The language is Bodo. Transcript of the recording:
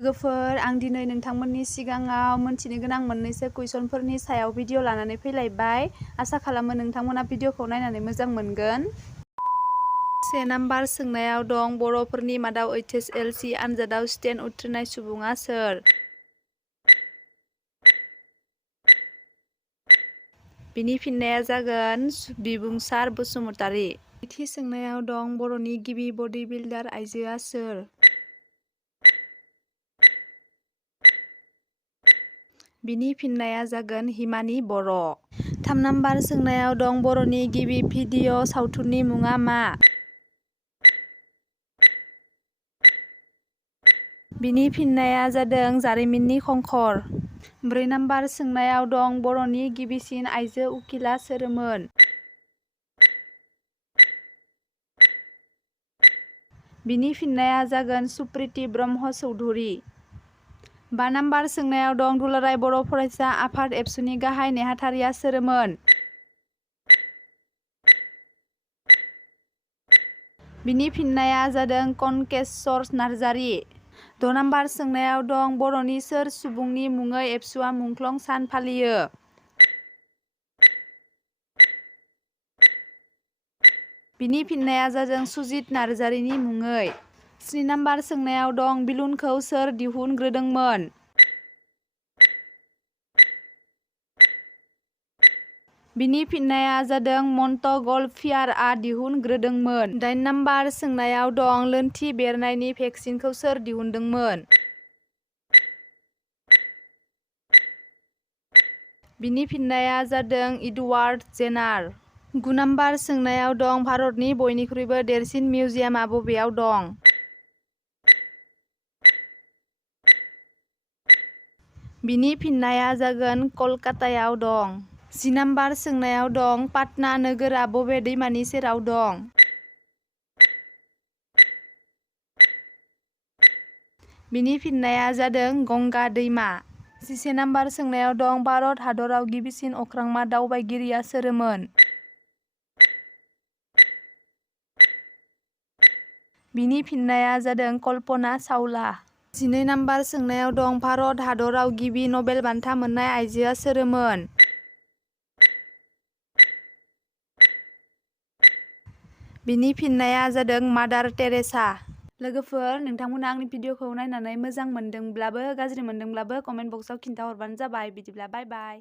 लोगोफोर, आं दिनै नोंथांमोननि सिगाङाव मोनथिनो गोनां मोननैसो कुइसनफोरनि सायाव भिडिअ लानानै फैलायबाय। आसा खालामो नोंथांमोना भिडिअखौ नायनानै मोजां मोनगोन। 1 नाम्बार सोंनायाव दं बर'फोरनि मादाव HSLC आनजादाव स्टेन्ड उथ्रिनाय सुबुङा सोर? बिनि फिननाया जागोन बिबुंसार बसुमतारी। नैथि सोंनायाव दं बर'नि गिबि बडी बिल्डार आइजोआ सोर? बिनि फिननाया जागोन हिमानी बर'। 3 नाम्बार सोंनायाव दं बर'नि गिबि भिडिअ सावथुननि मुङा मा? बिनि फिननाया जादों जारिमिननि खंखर। 4 नाम्बार सोंनायाव दं बर'नि गिबिसिन आइजो उकिला सोरमोन? बिनि फिननाया जागोन सुप्रिति ब्रह्म चौधुरी। 5 नाम्बार सोंनायाव दं दुलाराय बर' फरायसा आफाद एबसुनि गाहाय नेहाथारिया सोरमोन? बिनि फिननाया जादों कनकेशर नार्जारी। 6 नाम्बार सोंनायाव दं बर'नि सोर सुबुंनि मुङै एबसुआ मुंख्लं सान फालियो? बिनि फिननाया जादों सुजित नार्जारीनि मुङै। 7 नाम्बार सोंनायाव दं बेलुनखौ सोर दिहुनग्रोदोंमोन? बिनि फिननाया जादों मन्टगलफियारआ दिहुनग्रोदोंमोन। 8 नाम्बार सोंनायाव दं लोन्थि बेरनायनि भेक्सिनखौ सोर दिहुनदोंमोन? बिनि फिननाया जादों एडवार्ड जेनार। 9 नाम्बार सोंनायाव दं भारतनि बयनिख्रुइबो देरसिन मिउजियामआ बबेयाव दं? बिनि फिननाया जागोन कलकातायाव दं। 10 नाम्बार सोंनायाव दं पाटना नोगोरा बबे दैमानि सेराव दं? बिनि फिननाया जादों गंगा दैमा। 11 नाम्बार सोंनायाव दं भारत हादराव गिबिसिन अख्रांमा दावबायगिरिया सोरमोन? बिनि फिननाया जादों कल्पना चावला। 12 नाम्बार सोंनायाव दं भारत हादराव गिबि नबेल बान्था मोननाय आइजोआ सोरमोन? बिनि फिननाया जादों मादार टेरेसा। लोगोफोर, नोंथांमोना आंनि भिडिअखौ नायनानै मोजां मोनदोंब्लाबो गाज्रि मोनदोंब्लाबो कमेन्ट बक्सआव खिन्थाहरबानो जाबाय। बिदिब्ला बाय बाय।